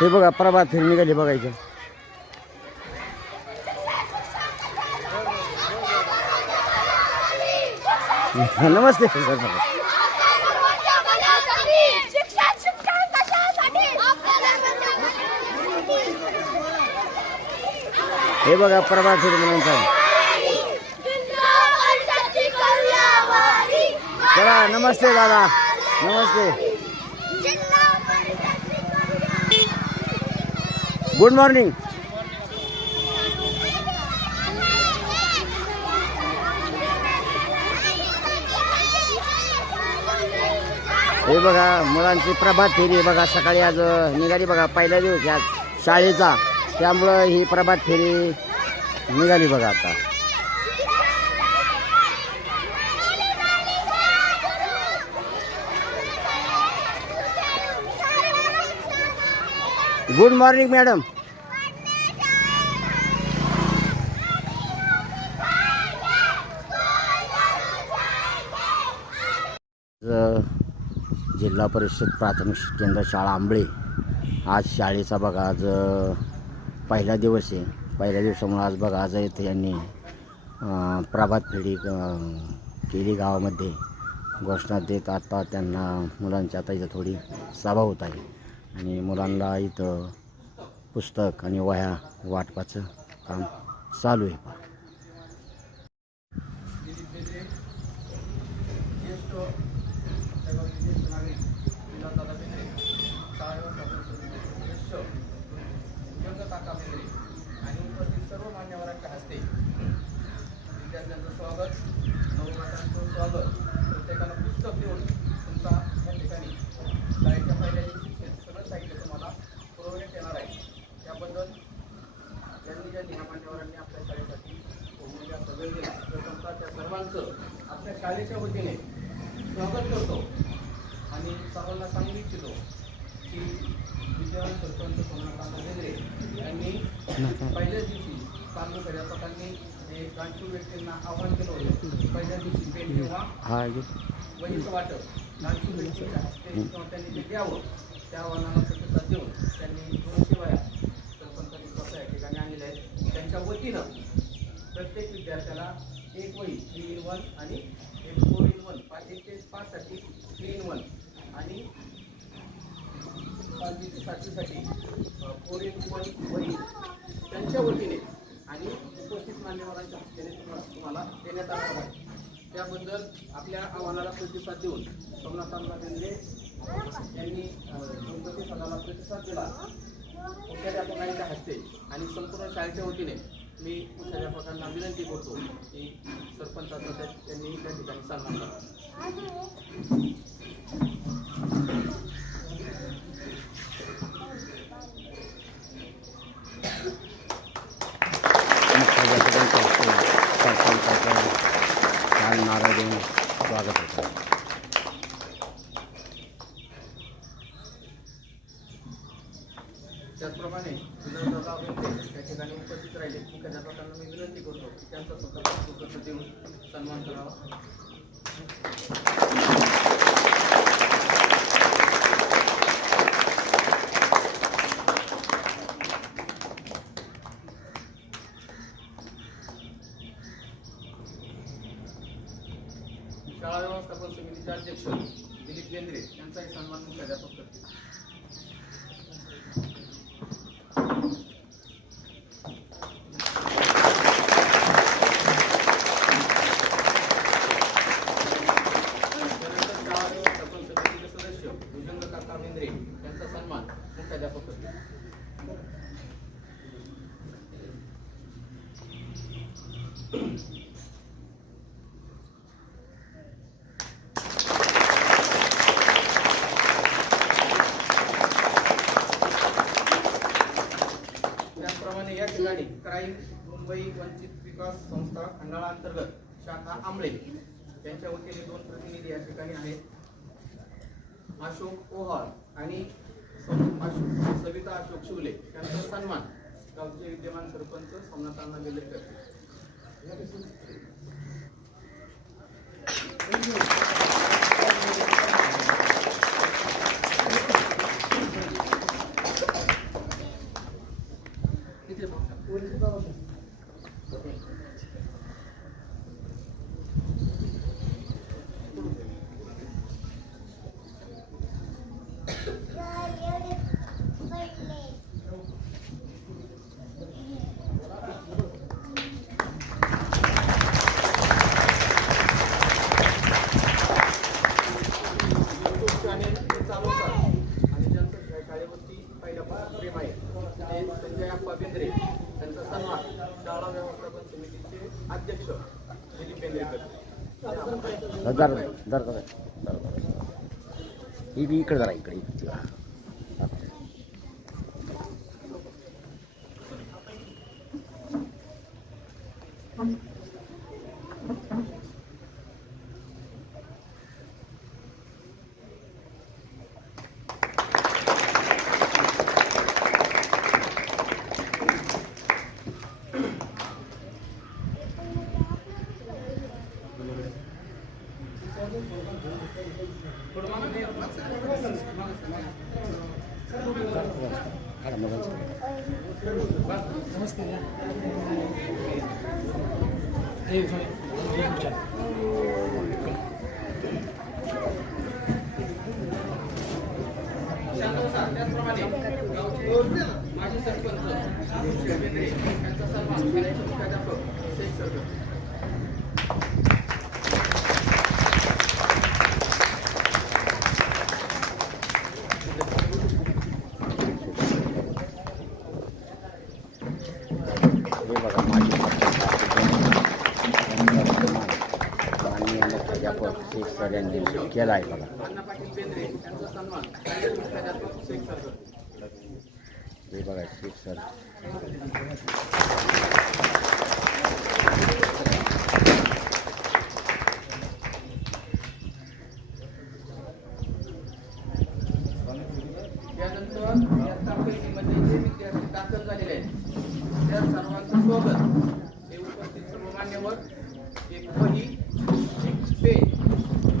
हे बघा प्रभात फिर निघाली बघायचं नमस्ते सर हे बघा प्रभात फिर म्हणून चला नमस्ते दादा. नमस्ते. गुड मॉर्निंग हे बघा मुलांची प्रभात फेरी बघा सकाळी आज निघाली बघा पहिला दिवस आज शाळेचा. त्यामुळं ही प्रभात फेरी निघाली बघा आता. Good morning madam. जिल्हा परिषद प्राथमिक केंद्र शाळा आंबळे. आज शाळेचा बघा आज पहिला दिवस आहे. पहिल्या दिवसामुळे आज बघा आज इथे यांनी प्रभात फेरी केली गावामध्ये. घोषणा देत आता त्यांना मुलांची आता इथं थोडी सभा होत आहे. आणि मुलांना इथं पुस्तक आणि वह्या वाटपाचं काम चालू आहे पहा आणि उपस्थित सर्व मान्यवरांच्या हस्ते विद्यार्थ्यांचं स्वागत नवनाथांचं स्वागत प्रत्येकानं पुस्तक देऊन तुमचा या ठिकाणी शाळेच्या पहिल्या दिवशी सगळं साहित्य तुम्हाला पुरवण्यात येणार आहे त्याबद्दल त्यांनी ज्यांनी ह्या मान्यवरांनी आपल्या शाळेसाठी बहुमूल्य असा वेळ दिला प्रथमतः त्या सर्वांचं आपल्या शाळेच्या वतीने स्वागत करतो. आणि सर्वांना सांगू इच्छितो की विद्यमान सरपंच सोमनाथ बेंद्रे यांनी पहिल्याच दिवशी प्राध्यापकांनी हे जाणीव व्यक्तींना आवाहन केलं होतं. पहिल्या दिवशी पेन किंवा हा. वहीचं वाटप. जाणीव व्यक्तीच्या हस्ते किंवा त्यांनी ते द्यावं. त्या आव्हानाला प्रतिसाद देऊन त्यांनी दोनशे वया सरपंचांनी स्वतः या ठिकाणी आणलेल्या आहेत त्यांच्या वतीनं प्रत्येक विद्यार्थ्याला एक वही थ्री इन वन आणि एक फोर इन वन पाच एक ते पाचसाठी थ्री इन वन आणि पाचवी ते सातवीसाठी फोर इन वन वही. त्यांच्या वतीने आणि उपस्थित मान्यवरांच्या हस्तेने तुम्हाला तुम्हाला देण्यात आला आहे. त्याबद्दल आपल्या आव्हानाला प्रतिसाद देऊन सोमनाथांना बेंद्रे यांनी गणपती सणाला प्रतिसाद दिला. मुख्याध्यापकांच्या हस्ते आणि संपूर्ण शाळेच्या वतीने मी प्राध्यापकांना विनंती करतो की सरपंचाचा त्यांनी त्या ठिकाणी सन्मान करावा मुख्याध्यापकांच्या हस्ते सरपंचाचं छान नारळ देऊन स्वागत होतं त्याचप्रमाणे विनोददादा बेंद्रे त्या ठिकाणी उपस्थित राहिले मुख्याध्यापकांना मी विनंती करतो की त्यांचा स्वतः पुस्तक देऊन सन्मान करावा शाळा व्यवस्थापन समितीचे अध्यक्ष दिलीप बेंद्रे यांचाही सन्मान मुख्याध्यापक करते सदस्य भुजंग काका बेंद्रे यांचा सन्मान मुख्याध्यापक करते त्याचप्रमाणे या ठिकाणी क्राईम मुंबई वंचित विकास संस्था खंडाळा अंतर्गत शाखा आंबळे त्यांच्या वतीने दोन प्रतिनिधी या ठिकाणी आहेत. अशोक ओहाळ आणि अशोक सविता अशोक शिवले यांचा सन्मान गावचे विद्यमान सरपंच सोमनाथांना बेले करते TV からならいいから。शेख सगळ्यांनी केला आहे बघा हे बघा शेख सर यानंतर इयत्ता पहिलीमध्ये जे विद्यार्थी दाखल झालेले आहेत त्या सर्वांचं स्वागत हे उपस्थित सर्व मान्यवर एक वही एक पेन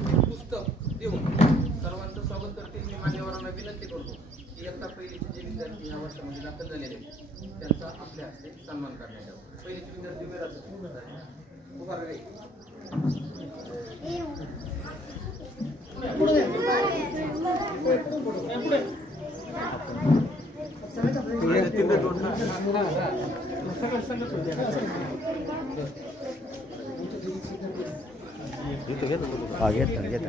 एक पुस्तक देऊन सर्वांचं स्वागत करतील मी मान्यवरांना विनंती करतो की इयत्ता पहिलीचे जे विद्यार्थी ह्या वर्षामध्ये दाखल झालेले आहेत त्यांचा आपल्या हस्ते सन्मान करण्यात यावा पहिलीचे विद्यार्थी उभे राहतात. उभा घेत घेत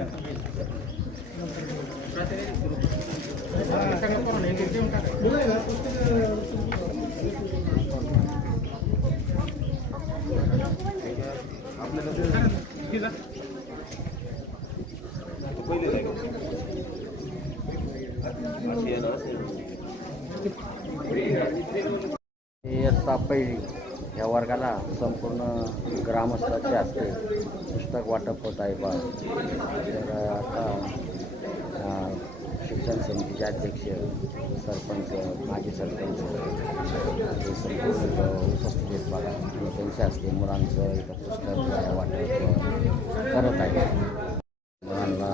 इयत्ता पहिली. या वर्गाला संपूर्ण ग्रामस्थाचे हस्ते पुस्तक वाटप होत आहे बा. तर आता शिक्षण समितीचे अध्यक्ष सरपंच माजी सरपंच हे संपूर्ण उपस्थित आहेत बघा. त्यांच्या हस्ते मुलांचं इथं पुस्तक वाटप करत आहे मुलांना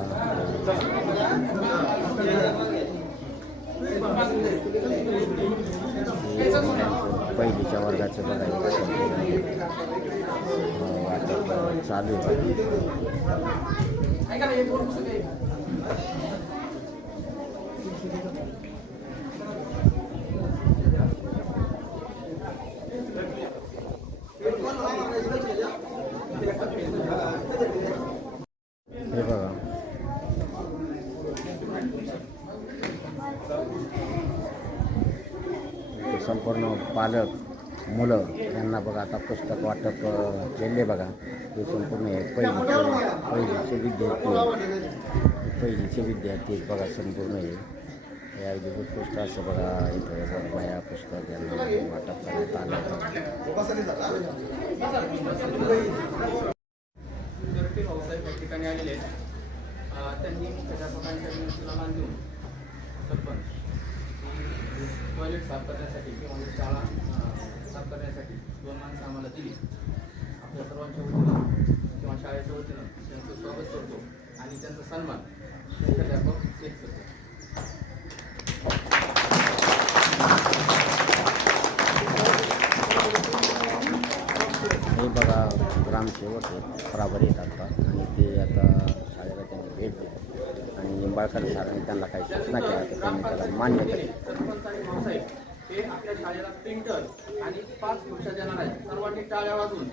हे मुलांचं पहिलीच्या वर्गाचं बघायचं वाटप चालू आहे ऐका ना एक दोन पुस्तकं आहे. हे बघा इथे संपूर्ण पालक मुलं यांना बघा आता पुस्तक वाटप केले बघा. हे संपूर्ण हे पहिलीचे पहिलीचे विद्यार्थी पहिलीचे विद्यार्थी बघा संपूर्ण हे. हे अगदी उत्कृष्ट असं बघा इथं हे पुस्तक यांना वाटप करण्यात आलं. भाऊसाहेब या ठिकाणी आलेले आहेत. त्यांनी मुख्याध्यापकांच्या विनंतीला मान देऊन सरपंच. टॉयलेट साफ करण्यासाठी किंवा शाळा साफ करण्यासाठी दोन माणसं आम्हाला दिली. आपल्या सर्वांच्या वतीनं किंवा शाळेच्या वतीनं त्यांचं स्वागत करतो आणि त्यांचा सन्मान मुख्याध्यापक शेख करतो. हे बघा ग्रामसेवक बराबर येतात आता आणि ते आता शाळेला त्यांनी भेट दिली. आणि निंबाळकर सरांनी त्यांना काही सूचना केल्या तर त्यांनी त्याला मान्य केली. हे आपल्या शाळेला प्रिंटर आणि पाच खुर्च्या देणार आहेत सर्वांनी टाळ्या वाजून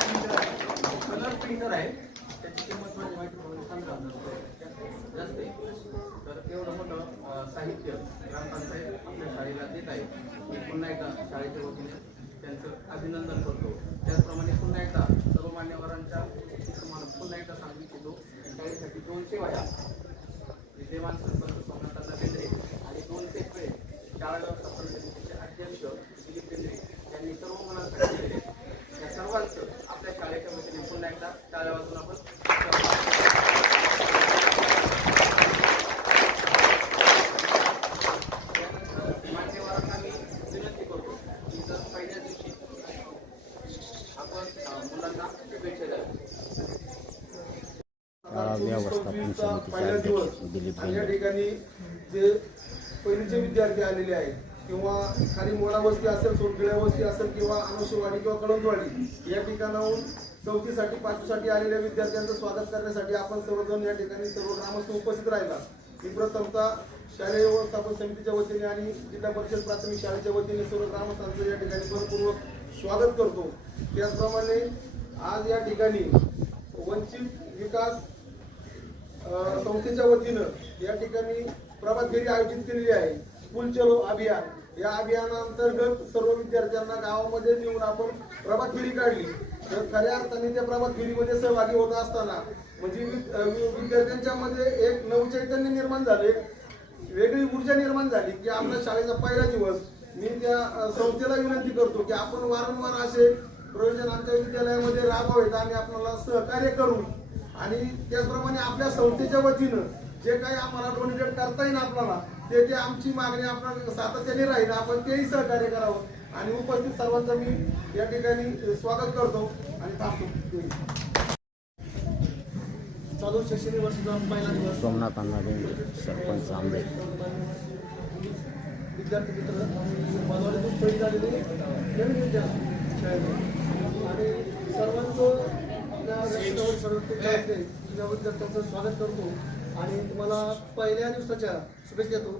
कलर प्रिंटर आहे त्याची किंमत म्हणजे माहिती जास्त आहे तर एवढं मोठं साहित्य ग्रामपंचायत आपल्या शाळेला देत आहे. मी पुन्हा एकदा शाळेच्या वतीने त्यांचं अभिनंदन करतो त्याचप्रमाणे पुन्हा एकदा सर्व मान्यवरांच्या तुम्हाला पुन्हा एकदा सांगू इच्छितो की शाळेसाठी दोनशे वया विद्यमान सरपंच सोमनाथ बेंद्रे आणि दोन सेक्रे शाळा व्यवस्थापन समितीचे अध्यक्ष दिलीप बेंद्रे यांनी सर्व मुलांसाठी केले या सर्वांचं आपल्या शाळेच्या वतीने पुन्हा एकदा टाळ्या वाजून आपण त्यानंतर मान्यवरांना मी विनंती करतो की जर पहिल्या दिवशी आपण अं, मुलांना शुभेच्छा व्यवस्थापन समितीचे दिलीप या ठिकाणी जे पहिलीचे विद्यार्थी आलेले आहेत किंवा खाली मोडा वस्ती असेल सोटगिळ्या वस्ती असेल किंवा अनुशवाडी किंवा कळंदवाडी या ठिकाणाहून चौथीसाठी पाचवीसाठी आलेल्या विद्यार्थ्यांचं स्वागत करण्यासाठी आपण सर्वजण या ठिकाणी सर्व ग्रामस्थ उपस्थित राहिला मी प्रथमतः शालेय व्यवस्थापन समितीच्या वतीने आणि जिल्हा परिषद प्राथमिक शाळेच्या वतीने सर्व ग्रामस्थांचं या ठिकाणी भरपूर्वक स्वागत करतो त्याचप्रमाणे आज या ठिकाणी वंचित विकास संस्थेच्या वतीनं या ठिकाणी प्रभात फेरी आयोजित केलेली आहे. स्कूल चलो अभियान. या अभियानांतर्गत सर्व विद्यार्थ्यांना गावामध्ये नेऊन आपण प्रभात फेरी काढली. तर खऱ्या अर्थाने त्या प्रभात फेरीमध्ये सहभागी होत असताना म्हणजे विद्यार्थ्यांच्या मध्ये एक नवचैतन्य निर्माण झाले. वेगळी ऊर्जा निर्माण झाली की आपल्या शाळेचा पहिला दिवस मी त्या संस्थेला विनंती करतो की आपण वारंवार असे प्रयोजन आमच्या विद्यालयामध्ये राबवावेत आणि आपल्याला सहकार्य करू. आणि त्याचप्रमाणे आपल्या संस्थेच्या वतीनं जे काही आम्हाला डोनेटेड करता येईल आपल्याला ते ते आमची मागणी आपल्याला सातत्याने राहील. आपण तेही सहकार्य करावं. आणि उपस्थित सर्वांचं मी या ठिकाणी स्वागत करतो आणि थांबतो. चालू शैक्षणिक वर्षाचा पहिला दिवस. सोमनाथ सरपंच आंबळे विद्यार्थी मित्र झालेले नवीन विद्यार्थी. आणि सर्वांचं आपल्या व्यासपीठावर सर्वोत्तम असते या विद्यार्थ्यांचं स्वागत करतो. आणि तुम्हाला पहिल्या दिवसाच्या शुभेच्छा देतो.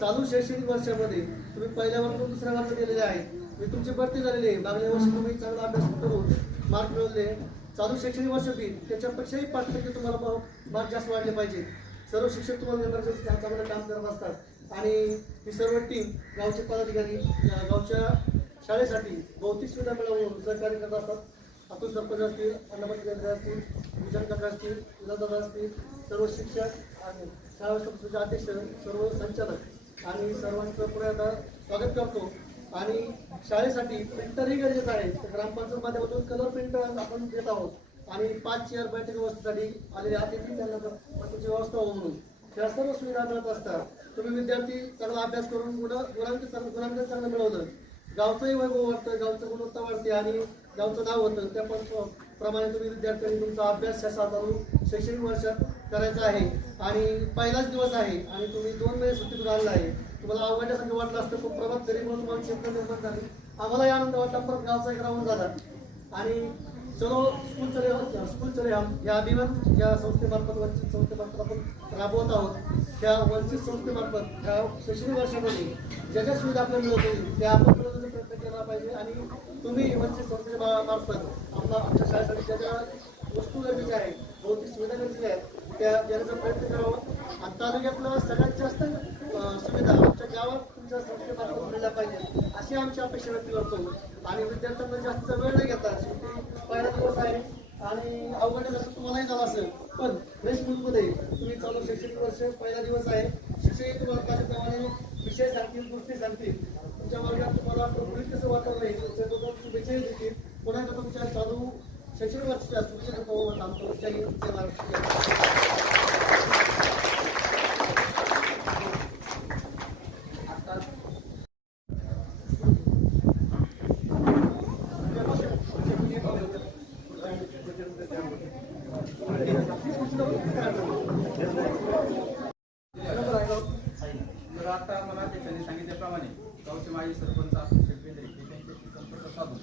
चालू शैक्षणिक वर्षामध्ये तुम्ही पहिल्या वर्गातून दुसऱ्या वर्गात गेलेले आहे मी तुमची भरती झालेली आहे. मागल्या वर्षी तुम्ही चांगला अभ्यास करून मार्क मिळवले. चालू शैक्षणिक वर्ष बी त्याच्यापेक्षाही पाच टक्के तुम्हाला मार्क जास्त वाढले पाहिजे. सर्व शिक्षक तुम्हाला मेंबरचे चांगलं काम करत असतात. आणि ही सर्व टीम गावचे पदाधिकारी गावच्या शाळेसाठी भौतिक सुविधा मिळवून सहकार्य करत असतात. अतुल सरपंच असतील अन्नपती केंद्र असतील विजन केंद्र असतील विधानदादा असतील सर्व शिक्षक आणि शाळा संस्थेचे अध्यक्ष सर्व संचालक. आणि सर्वांचं पुढे आता स्वागत करतो. आणि शाळेसाठी प्रिंटरही गरजेचं आहे. तर ग्रामपंचायत माध्यमातून कलर प्रिंटर आपण देत आहोत. आणि पाच चेअर बैठक व्यवस्थेसाठी आलेले अतिथी त्यांना व्यवस्था होऊ म्हणून. त्या सर्व सुविधा मिळत असतात. तुम्ही विद्यार्थी चांगला अभ्यास करून गुण गुणांक चांगलं गुणांकन चांगलं मिळवलं. गावचंही वैभव वाढतं गावचं गुणवत्ता वाढते आणि गावचं नाव होतं. त्या पण प्रमाणे तुम्ही विद्यार्थ्यांनी तुमचा अभ्यास ह्या साधारण शैक्षणिक वर्षात करायचा आहे. आणि पहिलाच दिवस आहे आणि तुम्ही दोन महिने सुट्टीतून आलेला आहे. तुम्हाला अवघडण्यासारखं वाटलं असतं खूप प्रभात म्हणून तुम्हाला क्षेत्र निर्माण झाली. आम्हालाही आनंद वाटला परत गावचा एक राऊंड झाला. आणि चलो स्कूल चले स्कूल चले हम. या अभिमान या संस्थेमार्फत वंचित संस्थेमार्फत आपण राबवत आहोत. त्या वंचित संस्थेमार्फत ह्या शैक्षणिक वर्षामध्ये ज्या ज्या सुविधा आपल्याला मिळत होईल त्या आपण पाहिजे आणि तुम्ही म्हणजे वंचित संस्थेच्या मार्फत आपला आमच्या शाळेसाठी ज्या ज्या वस्तू गरजेच्या आहेत भौतिक सुविधा गरजेच्या आहेत त्या देण्याचा प्रयत्न करावा. आणि तालुक्यातलं सगळ्यात जास्त सुविधा आमच्या गावात तुमच्या संस्थेमार्फत मिळल्या पाहिजे अशी आमची अपेक्षा व्यक्त करतो. आणि विद्यार्थ्यांना जास्त वेळ नाही घेता शेवटी पहिला दिवस आहे आणि अवघड जसं तुम्हालाही झालं असेल पण फ्रेशमध्ये तुम्ही चालू शैक्षणिक वर्ष पहिला दिवस आहे. शिक्षक तुम्हाला त्याप्रमाणे विषय सांगतील गोष्टी सांगतील. तुमच्या वर्गात तुम्हाला प्रफुल्लित कसं वाटत नाही तुमच्या शुभेच्छाही देतील. पुन्हा एकदा तुमच्या चालू शैक्षणिक वर्षाच्या शुभेच्छा देतो थांबतो जय हिंद जय महाराष्ट्र आता तर आता मला त्यांनी सांगितल्याप्रमाणे गावचे माजी सरपंच आपण शेतकरी हे त्यांच्याशी संपर्क साधून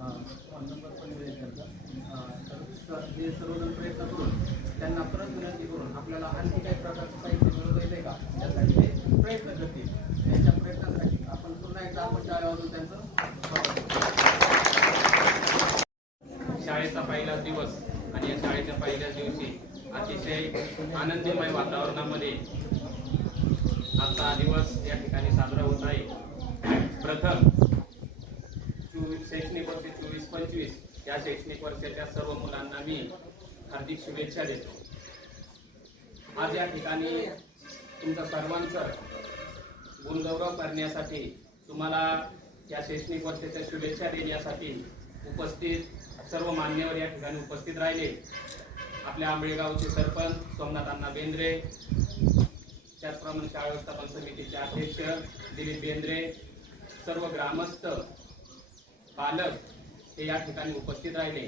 अं, फोन नंबर पण दिले त्यांचा अं, तर स- विनंती करून आपल्याला आणखी काही प्रकारचं साहित्य मिळवता येते का यासाठी ते प्रयत्न करतील त्यांच्या प्रयत्नासाठी आपण पुन्हा एकदा आपण टाळ्या वाजवून त्यांचं स्वागत करू. शाळेचा पहिला दिवस आणि या शाळेच्या पहिल्याच दिवशी अतिशय आनंदमय वातावरणामध्ये आजचा हा दिवस या ठिकाणी साजरा होत आहे. प्रथम चोवीस शैक्षणिक वर्ष चोवीस पंचवीस या शैक्षणिक वर्षाच्या सर्व मुलांना मी हार्दिक शुभेच्छा देतो. आज या ठिकाणी तुमचा सर्वांचं गुणगौरव करण्यासाठी तुम्हाला या शैक्षणिक वर्षाच्या शुभेच्छा देण्यासाठी उपस्थित सर्व मान्यवर या ठिकाणी उपस्थित राहिले. आपल्या आंबेगावचे सरपंच सोमनाथ अण्णा बेंद्रे त्याचप्रमाणे शाळा व्यवस्थापन समितीचे अध्यक्ष दिलीप बेंद्रे सर्व ग्रामस्थ पालक हे या ठिकाणी उपस्थित राहिले.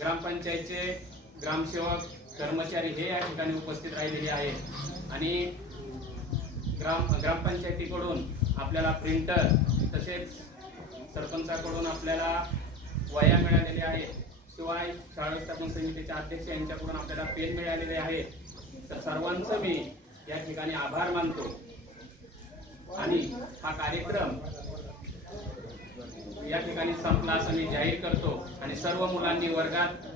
ग्रामपंचायतचे ग्रामसेवक कर्मचारी हे या ठिकाणी उपस्थित राहिलेले आहेत. आणि ग्राम ग्रामपंचायतीकडून आपल्याला प्रिंटर तसेच सरपंचाकडून आपल्याला वया मिळालेल्या आहेत शिवाय शाळा व्यवस्थापन समितीचे अध्यक्ष यांच्याकडून आपल्याला पेन मिळालेले आहेत तर सर्वांचं मी या ठिकाणी आभार मानतो. आणि हा कार्यक्रम या ठिकाणी संपला असं मी जाहीर करतो. आणि सर्व मुलांनी वर्गात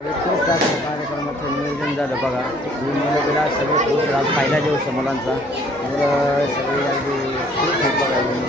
कार्यक्रमाचं नियोजन झालं बघा. मी मुलं बिला सगळे खुश आज पहिला मुलांचा मुलं सगळे अगदी बघा.